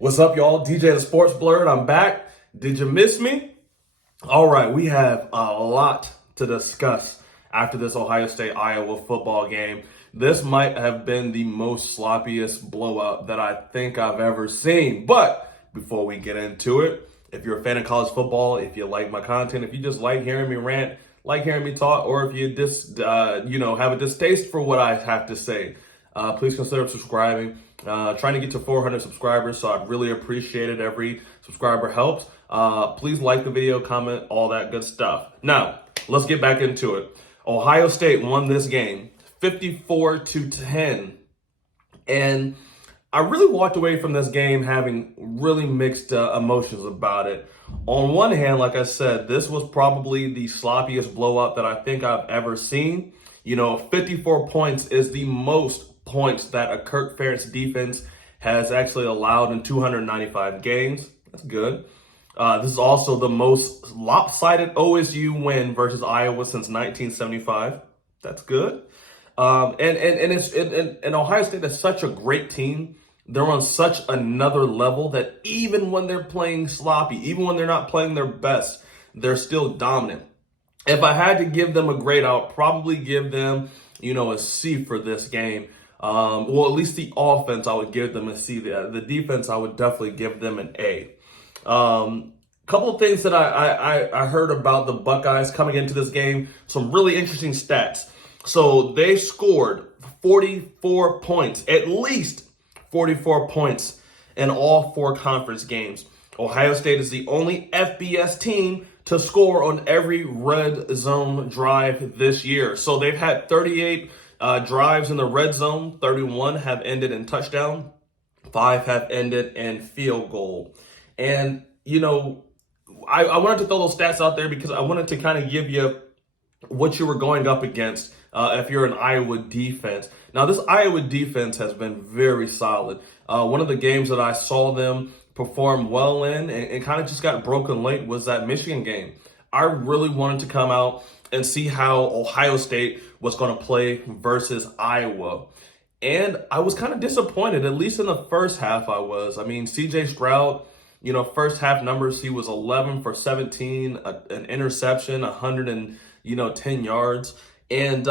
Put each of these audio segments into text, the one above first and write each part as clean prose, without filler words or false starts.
What's up, y'all? DJ the Sports Blerd. I'm back. Did you miss me? All right, we have a lot to discuss after this Ohio State-Iowa football game. This might have been the most sloppiest blowout that I think I've ever seen. But before we get into it, if you're a fan of college football, if you like my content, if you just like hearing me rant, like hearing me talk, or if you just have a distaste for what I have to say, please consider subscribing. Trying to get to 400 subscribers, so I'd really appreciate it. Every subscriber helps. Please like the video, comment, all that good stuff. Now, let's get back into it. Ohio State won this game 54-10. And I really walked away from this game having really mixed emotions about it. On one hand, like I said, this was probably the sloppiest blowout that I think I've ever seen. 54 points is the most points that a Kirk Ferentz defense has actually allowed in 295 games. That's good. This is also the most lopsided OSU win versus Iowa since 1975. That's good. And Ohio State is such a great team. They're on such another level that even when they're playing sloppy, even when they're not playing their best, they're still dominant. If I had to give them a grade, I would probably give them, a C for this game. Well, at least the offense, I would give them a C. The defense, I would definitely give them an A. Couple of things that I heard about the Buckeyes coming into this game, some really interesting stats. So they scored 44 points, at least 44 points in all four conference games. Ohio State is the only FBS team to score on every red zone drive this year. So they've had 38 drives in the red zone. 31 have ended in touchdown. 5 have ended in field goal. And, I wanted to throw those stats out there because I wanted to kind of give you what you were going up against if you're an Iowa defense. Now, this Iowa defense has been very solid. One of the games that I saw them perform well in and kind of just got broken late was that Michigan game. I really wanted to come out and see how Ohio State was going to play versus Iowa. And I was kind of disappointed, at least in the first half I was. I mean, CJ Stroud, first half numbers, he was 11 for 17, an interception, 110 yards. And,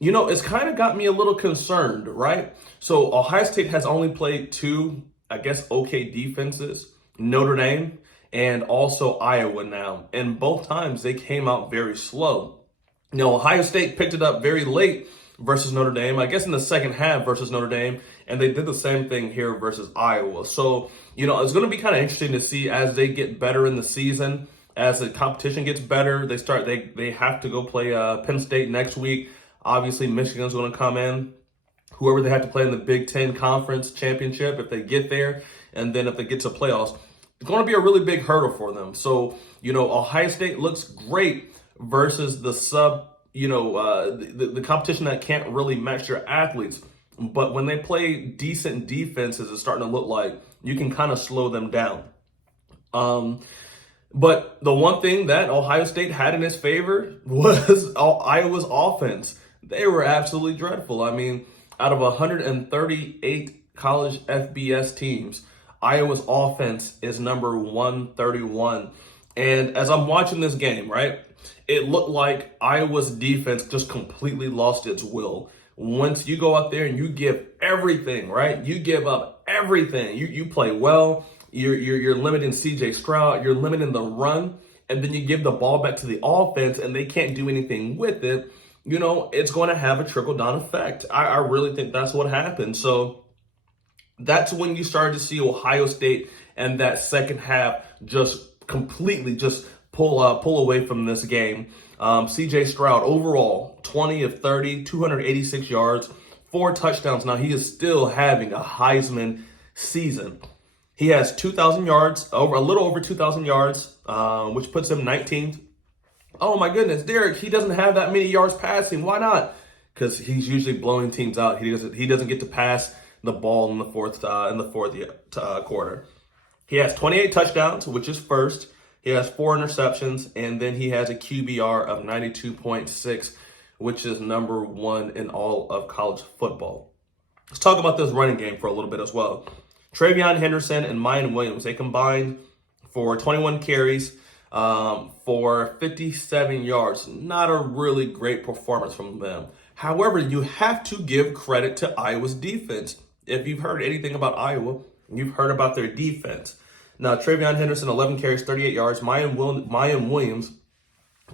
it's kind of got me a little concerned, right? So Ohio State has only played two, okay defenses, Notre Dame and also Iowa now. And both times they came out very slow. Now, Ohio State picked it up very late versus Notre Dame, in the second half versus Notre Dame, and they did the same thing here versus Iowa. So, it's going to be kind of interesting to see as they get better in the season, as the competition gets better. They have to go play Penn State next week. Obviously, Michigan's going to come in. Whoever they have to play in the Big Ten Conference Championship, if they get there, and then if they get to playoffs, it's going to be a really big hurdle for them. So, Ohio State looks great versus the the competition that can't really match your athletes. But when they play decent defenses, it's starting to look like you can kind of slow them down. But the one thing that Ohio State had in its favor was Iowa's offense. They were absolutely dreadful. I mean, out of 138 college FBS teams, Iowa's offense is number 131. And as I'm watching this game, right, it looked like Iowa's defense just completely lost its will. Once you go out there and you give everything, right, you give up everything. You play well. You're limiting CJ Stroud. You're limiting the run. And then you give the ball back to the offense and they can't do anything with it. It's going to have a trickle-down effect. I really think that's what happened. So that's when you started to see Ohio State and that second half just completely just pull away from this game. CJ Stroud overall 20 of 30, 286 yards, 4 touchdowns. Now he is still having a Heisman season. He has 2,000 yards, a little over 2,000 yards, which puts him 19th. Oh my goodness, Derek, he doesn't have that many yards passing. Why not? Because he's usually blowing teams out. He doesn't get to pass the ball in the fourth quarter. He has 28 touchdowns, which is first. He has 4 interceptions, and then he has a QBR of 92.6, which is number 1 in all of college football. Let's talk about this running game for a little bit as well. Travion Henderson and Mayan Williams, they combined for 21 carries for 57 yards. Not a really great performance from them. However, you have to give credit to Iowa's defense. If you've heard anything about Iowa, you've heard about their defense. Now, Travion Henderson, 11 carries, 38 yards. Mayan Williams,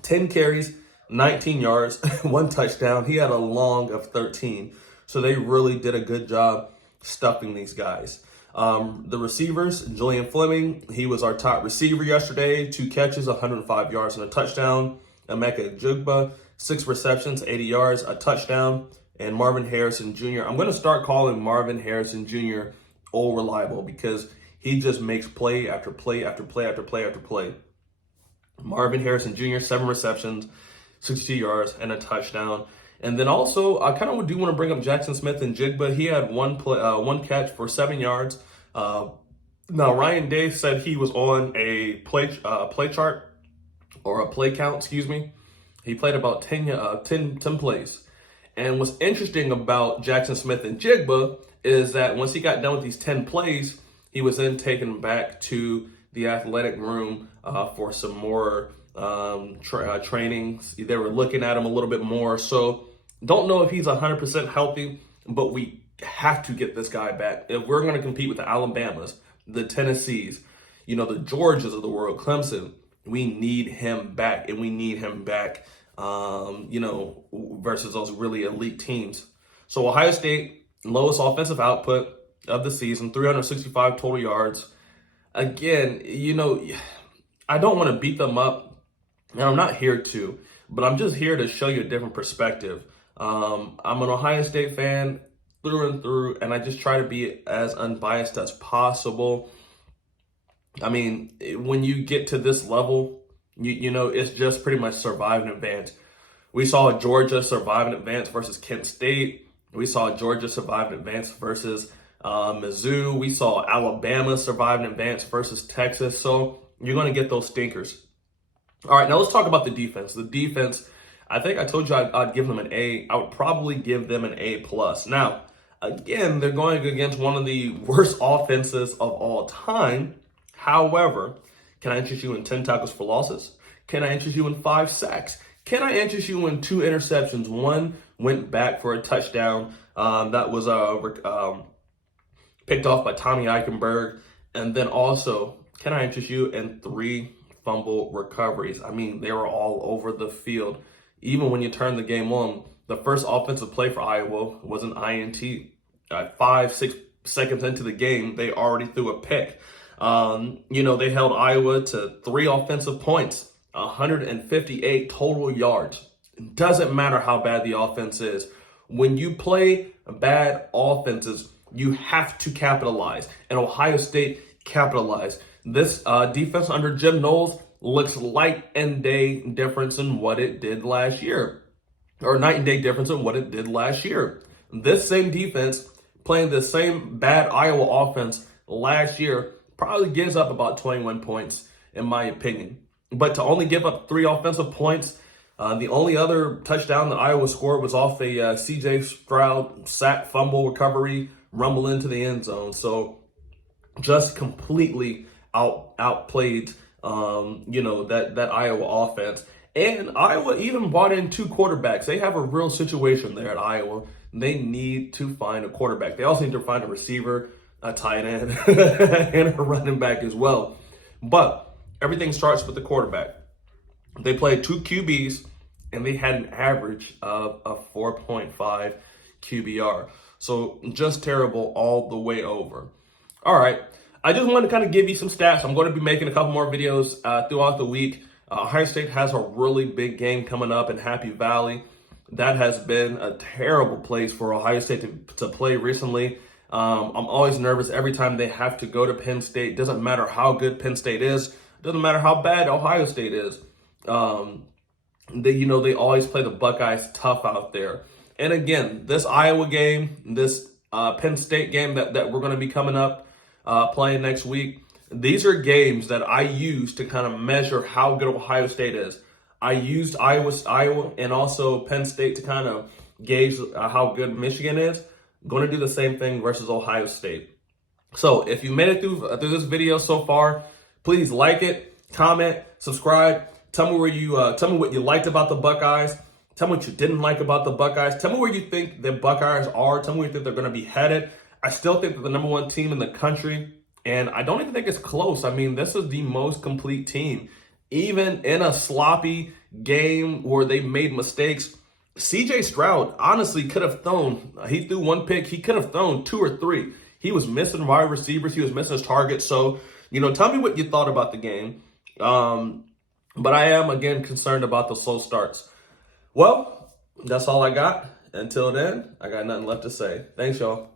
10 carries, 19 yards, 1 touchdown. He had a long of 13. So they really did a good job stuffing these guys. The receivers, Julian Fleming, he was our top receiver yesterday. 2 catches, 105 yards and a touchdown. Emeka Jugba, 6 receptions, 80 yards, a touchdown. And Marvin Harrison Jr. I'm going to start calling Marvin Harrison Jr. Old Reliable because he just makes play after play after play after play after play. Marvin Harrison Jr., 7 receptions, 60 yards, and a touchdown. And then also, I kind of do want to bring up Jackson Smith and Jigba. He had one catch for 7 yards. Now, Ryan Day said he was on a play chart, or a play count, excuse me. He played about 10 plays. And what's interesting about Jackson Smith and Jigba is that once he got done with these 10 plays, he was then taken back to the athletic room for some more trainings. They were looking at him a little bit more. So don't know if he's 100% healthy, but we have to get this guy back. If we're going to compete with the Alabamas, the Tennessees, the Georgias of the world, Clemson, we need him back, and we need him back, versus those really elite teams. So Ohio State, lowest offensive output of the season, 365 total yards. Again, I don't want to beat them up, and I'm not here to, but I'm just here to show you a different perspective. I'm an Ohio State fan through and through, and I just try to be as unbiased as possible. I mean, when you get to this level, it's just pretty much survive and advance. We saw Georgia survive and advance versus Kent State. We saw Georgia survive and advance versus Mizzou. We saw Alabama survive and advance versus Texas. So you're going to get those stinkers. All right, now let's talk about the defense. The defense, I think I told you I'd give them an A. I would probably give them an A+. Now, again, they're going against one of the worst offenses of all time. However, can I interest you in 10 tackles for losses? Can I interest you in 5 sacks? Can I interest you in 2 interceptions? One went back for a touchdown. That was picked off by Tommy Eichenberg. And then also, can I interest you in 3 fumble recoveries? I mean, they were all over the field. Even when you turn the game on, the first offensive play for Iowa was an INT. 5-6 seconds into the game, they already threw a pick. They held Iowa to 3 offensive points, 158 total yards. It doesn't matter how bad the offense is. When you play bad offenses, you have to capitalize. And Ohio State capitalized. This defense under Jim Knowles looks light and day difference in what it did last year. Or night and day difference in what it did last year. This same defense playing the same bad Iowa offense last year probably gives up about 21 points, in my opinion. But to only give up 3 offensive points, the only other touchdown that Iowa scored was off a C.J. Stroud sack fumble recovery, rumble into the end zone. So just completely outplayed, that Iowa offense. And Iowa even brought in 2 quarterbacks. They have a real situation there at Iowa. They need to find a quarterback. They also need to find a receiver, a tight end, and a running back as well. But everything starts with the quarterback. They played 2 QBs, and they had an average of a 4.5 QBR. So just terrible all the way over. All right. I just want to kind of give you some stats. I'm going to be making a couple more videos throughout the week. Ohio State has a really big game coming up in Happy Valley. That has been a terrible place for Ohio State to play recently. I'm always nervous every time they have to go to Penn State. Doesn't matter how good Penn State is. Doesn't matter how bad Ohio State is. They always play the Buckeyes tough out there. And again, this Iowa game, this Penn State game that we're going to be coming up playing next week, these are games that I use to kind of measure how good Ohio State is. I used Iowa and also Penn State to kind of gauge how good Michigan is. I'm going to do the same thing versus Ohio State. So if you made it through this video so far, please like it, comment, subscribe. Tell me tell me what you liked about the Buckeyes. Tell me what you didn't like about the Buckeyes. Tell me where you think the Buckeyes are. Tell me where you think they're going to be headed. I still think they're the #1 team in the country, and I don't even think it's close. I mean, this is the most complete team. Even in a sloppy game where they made mistakes, CJ Stroud honestly could have thrown. He threw one pick. He could have thrown 2 or 3. He was missing wide receivers. He was missing his targets. So, tell me what you thought about the game. But I am, again, concerned about the slow starts. Well, that's all I got. Until then, I got nothing left to say. Thanks, y'all.